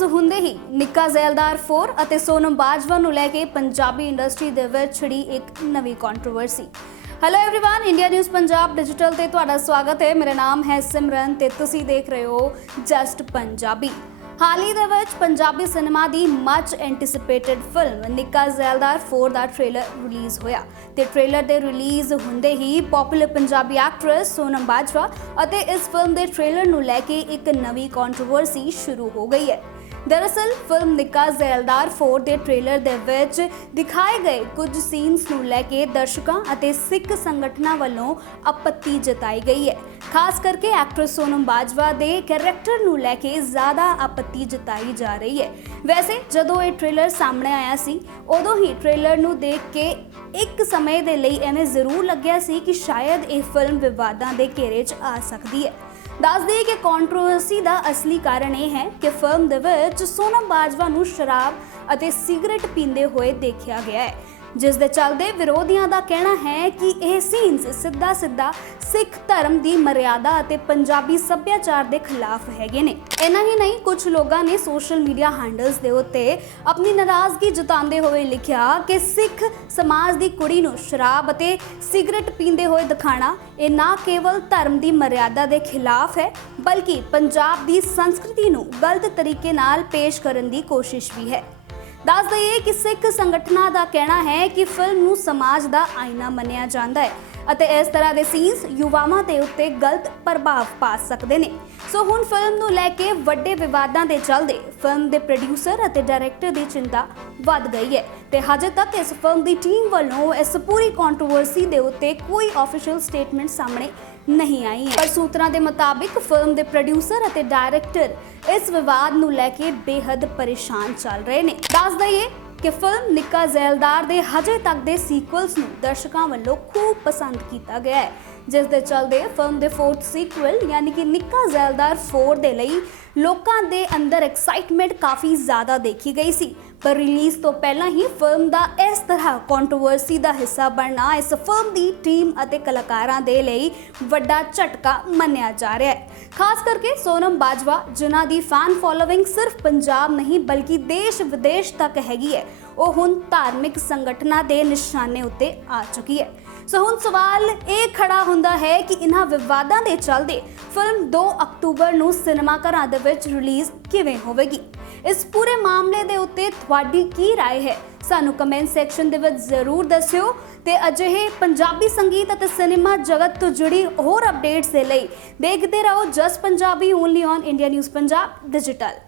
Release ਹੁੰਦੇ ਹੀ ਨਿੱਕਾ ਜ਼ੈਲਦਾਰ 4 ਅਤੇ ਸੋਨਮ ਬਾਜਵਾ ਨੂੰ ਲੈ ਕੇ ਪੰਜਾਬੀ ਇੰਡਸਟਰੀ ਦੇ ਵਿੱਚ ਛਿੜੀ ਇੱਕ ਨਵੀਂ controversy hello everyone India news Punjab digital ਤੇ ਤੁਹਾਡਾ ਸਵਾਗਤ ਹੈ ਮੇਰਾ ਨਾਮ ਹੈ ਸਿਮਰਨ ਤੇ ਤੁਸੀਂ ਦੇਖ ਰਹੇ ਹੋ ਜਸਟ ਪੰਜਾਬੀ ਹਾਲ ਹੀ ਦੇ ਵਿੱਚ ਪੰਜਾਬੀ ਸਿਨੇਮਾ ਦੀ much anticipated film Nikka Zaildar 4 ਦਾ ਟ੍ਰੇਲਰ ਰਿਲੀਜ਼ ਹੋਇਆ ਤੇ ਟ੍ਰੇਲਰ ਦੇ ਰਿਲੀਜ਼ ਹੁੰਦੇ ਹੀ ਪਪੂਲਰ ਪੰਜਾਬੀ ਐਕਟਰੈਸ ਸੋਨਮ ਬਾਜਵਾ ਅਤੇ ਇਸ ਫਿਲਮ ਦੇ ਟ੍ਰੇਲਰ ਨੂੰ ਲੈ ਕੇ ਇੱਕ ਨਵੀਂ ਕੰਟਰੋਵਰਸੀ ਸ਼ੁਰੂ ਹੋ ਗਈ ਹੈ ਦਰਅਸਲ, ਫਿਲਮ ਨਿੱਕਾ ਜ਼ੈਲਦਾਰ 4 ਦੇ ਟ੍ਰੇਲਰ ਦੇ ਵਿੱਚ ਦਿਖਾਏ ਗਏ ਕੁਝ ਸੀਨਸ ਨੂੰ ਲੈ ਕੇ ਦਰਸ਼ਕਾਂ ਅਤੇ ਸਿੱਖ ਸੰਗਠਨਾਂ ਵੱਲੋਂ ਆਪੱਤੀ ਜਤਾਈ ਗਈ ਹੈ। ਖਾਸ ਕਰਕੇ ਐਕਟਰ ਸੋਨਮ ਬਾਜਵਾ ਦੇ ਕੈਰੈਕਟਰ ਨੂੰ ਲੈ ਕੇ ਜ਼ਿਆਦਾ ਆਪੱਤੀ ਜਤਾਈ ਜਾ ਰਹੀ ਹੈ। ਵੈਸੇ, ਜਦੋਂ ਇਹ ਟ੍ਰੇਲਰ ਸਾਹਮਣੇ ਆਇਆ ਸੀ, ਉਦੋਂ ਹੀ ਟ੍ਰੇਲਰ ਨੂੰ ਦੇਖ ਕੇ ਇੱਕ ਸਮੇਂ ਦੇ ਲਈ ਐਵੇਂ ਜ਼ਰੂਰ ਲੱਗਿਆ ਸੀ ਕਿ ਸ਼ਾਇਦ ਇਹ ਫਿਲਮ ਵਿਵਾਦਾਂ ਦੇ ਘੇਰੇ 'ਚ ਆ ਸਕਦੀ ਹੈ। ਦੱਸ ਦਈਏ ਕਿ ਕੰਟਰੋਵਰਸੀ ਦਾ ਅਸਲੀ ਕਾਰਨ ਇਹ ਹੈ ਕਿ ਫਿਲਮ ਦੇ ਵਿੱਚ ਸੋਨਮ ਬਾਜਵਾ ਨੂੰ ਸ਼ਰਾਬ ਅਤੇ ਸਿਗਰਟ ਪੀਂਦੇ ਹੋਏ ਦੇਖਿਆ ਗਿਆ ਹੈ। ਜਿਸ ਦੇ ਚੱਲਦੇ ਵਿਰੋਧੀਆਂ ਦਾ ਕਹਿਣਾ ਹੈ ਕਿ ਇਹ ਸੀਨਸ ਸਿੱਧਾ ਸਿੱਧਾ ਸਿੱਖ ਧਰਮ ਦੀ ਮਰਿਆਦਾ ਅਤੇ ਪੰਜਾਬੀ ਸੱਭਿਆਚਾਰ ਦੇ ਖਿਲਾਫ ਹੈਗੇ ਨੇ। ਇਹਨਾਂ ਹੀ ਨਹੀਂ, ਕੁਝ ਲੋਕਾਂ ਨੇ ਸੋਸ਼ਲ ਮੀਡੀਆ ਹੈਂਡਲਸ ਦੇ ਉੱਤੇ ਆਪਣੀ ਨਾਰਾਜ਼ਗੀ ਜਤਾਉਂਦੇ ਹੋਏ ਲਿਖਿਆ ਕਿ ਸਿੱਖ ਸਮਾਜ ਦੀ ਕੁੜੀ ਨੂੰ ਸ਼ਰਾਬ ਅਤੇ ਸਿਗਰਟ ਪੀਂਦੇ ਹੋਏ ਦਿਖਾਣਾ, ਇਹ ਨਾ ਕੇਵਲ ਧਰਮ ਦੀ ਮਰਿਆਦਾ ਦੇ ਖਿਲਾਫ ਹੈ, ਬਲਕਿ ਪੰਜਾਬ ਦੀ ਸੰਸਕ੍ਰਿਤੀ ਨੂੰ ਗਲਤ ਤਰੀਕੇ ਨਾਲ ਪੇਸ਼ ਕਰਨ ਦੀ ਕੋਸ਼ਿਸ਼ ਵੀ ਹੈ। ਦੱਸ ਦਈਏ ਕਿ ਸਿੱਖ ਸੰਗਠਨਾਂ ਦਾ ਕਹਿਣਾ ਹੈ ਕਿ ਫਿਲਮ ਨੂੰ ਸਮਾਜ ਦਾ ਆਇਨਾ ਮੰਨਿਆ ਜਾਂਦਾ ਹੈ ਅਤੇ ਇਸ ਤਰ੍ਹਾਂ ਦੇ ਸੀਨਸ ਯੁਵਾਵਾਂ ਦੇ ਉੱਤੇ ਗਲਤ ਪ੍ਰਭਾਵ ਪਾ ਸਕਦੇ ਨੇ। ਸੋ ਹੁਣ ਫਿਲਮ ਨੂੰ ਲੈ ਕੇ ਵੱਡੇ ਵਿਵਾਦਾਂ ਦੇ ਚੱਲਦੇ ਫਿਲਮ ਦੇ ਪ੍ਰੋਡਿਊਸਰ ਅਤੇ ਡਾਇਰੈਕਟਰ ਦੀ ਚਿੰਤਾ ਵੱਧ ਗਈ ਹੈ ਤੇ ਹਜੇ ਤੱਕ ਇਸ ਫਿਲਮ ਦੀ ਟੀਮ ਵੱਲੋਂ ਇਸ ਪੂਰੀ ਕੰਟਰੋਵਰਸੀ ਦੇ ਉੱਤੇ ਕੋਈ ਆਫੀਸ਼ੀਅਲ ਸਟੇਟਮੈਂਟ ਸਾਹਮਣੇ ਨਹੀਂ ਆਈ। ਹੈ ਪਰ ਸੂਤਰਾਂ ਦੇ ਮੁਤਾਬਿਕ ਫਿਲਮ ਦੇ ਪ੍ਰੋਡਿਊਸਰ ਅਤੇ ਡਾਇਰੈਕਟਰ ਇਸ ਵਿਵਾਦ ਨੂੰ ਲੈ ਕੇ ਬੇहद ਪਰੇਸ਼ਾਨ ਚੱਲ ਰਹੇ ਨੇ। ਦੱਸ ਦਈਏ ਕਿ ਫਿਲਮ ਨਿੱਕਾ ਜ਼ੈਲਦਾਰ ਦੇ ਹਜੇ ਤੱਕ ਦੇ ਸੀਕਵਲਸ ਨੂੰ ਦਰਸ਼ਕਾਂ ਵੱਲੋਂ ਖੂਬ ਪਸੰਦ ਕੀਤਾ ਗਿਆ ਹੈ। ਜਿਸ ਦੇ ਚੱਲਦੇ ਫਿਲਮ ਦੇ ਫੋਰਥ ਸੀਕਵਲ ਯਾਨੀ ਕਿ ਨਿੱਕਾ ਜ਼ੈਲਦਾਰ 4 ਦੇ ਲਈ ਲੋਕਾਂ ਦੇ ਅੰਦਰ ਐਕਸਾਈਟਮੈਂਟ ਕਾਫੀ ਜ਼ਿਆਦਾ ਦੇਖੀ ਗਈ ਸੀ। ਪਰ ਰਿਲੀਜ਼ ਤੋਂ ਪਹਿਲਾਂ ਹੀ ਫਿਲਮ ਦਾ ਇਸ ਤਰ੍ਹਾਂ ਕੰਟਰੋਵਰਸੀ ਦਾ ਹਿੱਸਾ ਬਣਨਾ ਇਸ ਫਿਲਮ ਦੀ ਟੀਮ ਅਤੇ ਕਲਾਕਾਰਾਂ ਦੇ ਲਈ ਵੱਡਾ ਝਟਕਾ ਮੰਨਿਆ ਜਾ ਰਿਹਾ ਹੈ। ਖਾਸ ਕਰਕੇ ਸੋਨਮ ਬਾਜਵਾ, ਜਿਨ੍ਹਾਂ ਦੀ ਫੈਨ ਫੋਲੋਇੰਗ ਸਿਰਫ ਪੰਜਾਬ ਨਹੀਂ, ਬਲਕਿ ਦੇਸ਼ ਵਿਦੇਸ਼ ਤੱਕ ਹੈਗੀ ਹੈ, ਉਹ ਹੁਣ ਧਾਰਮਿਕ ਸੰਗਠਨਾਂ ਦੇ ਨਿਸ਼ਾਨੇ ਉੱਤੇ ਆ ਚੁੱਕੀ ਹੈ। ਸੋ ਹੁਣ ਸਵਾਲ ਇਹ ਖੜਾ ਹੁੰਦਾ ਹੈ ਕਿ ਇਹਨਾਂ ਵਿਵਾਦਾਂ ਦੇ ਚੱਲਦੇ ਫਿਲਮ 2 ਅਕਤੂਬਰ ਨੂੰ ਸਿਨੇਮਾ ਘਰਾਂ ਦੇ ਵਿੱਚ ਰਿਲੀਜ਼ ਕਿਵੇਂ ਹੋਵੇਗੀ ਇਸ ਪੂਰੇ ਮਾਮਲੇ ਦੇ ਉੱਤੇ ਤੁਹਾਡੀ ਕੀ رائے ਹੈ ਸਾਨੂੰ ਕਮੈਂਟ ਸੈਕਸ਼ਨ ਦੇ ਵਿੱਚ ਜ਼ਰੂਰ ਦੱਸਿਓ ਤੇ ਅਜਿਹੇ ਪੰਜਾਬੀ ਸੰਗੀਤ ਅਤੇ ਸਿਨੇਮਾ ਜਗਤ ਤੋਂ ਜੁੜੀ ਹੋਰ ਅਪਡੇਟਸ ਦੇ ਲਈ ਦੇਖਦੇ ਰਹੋ Jus Punjabi only on India news Punjab digital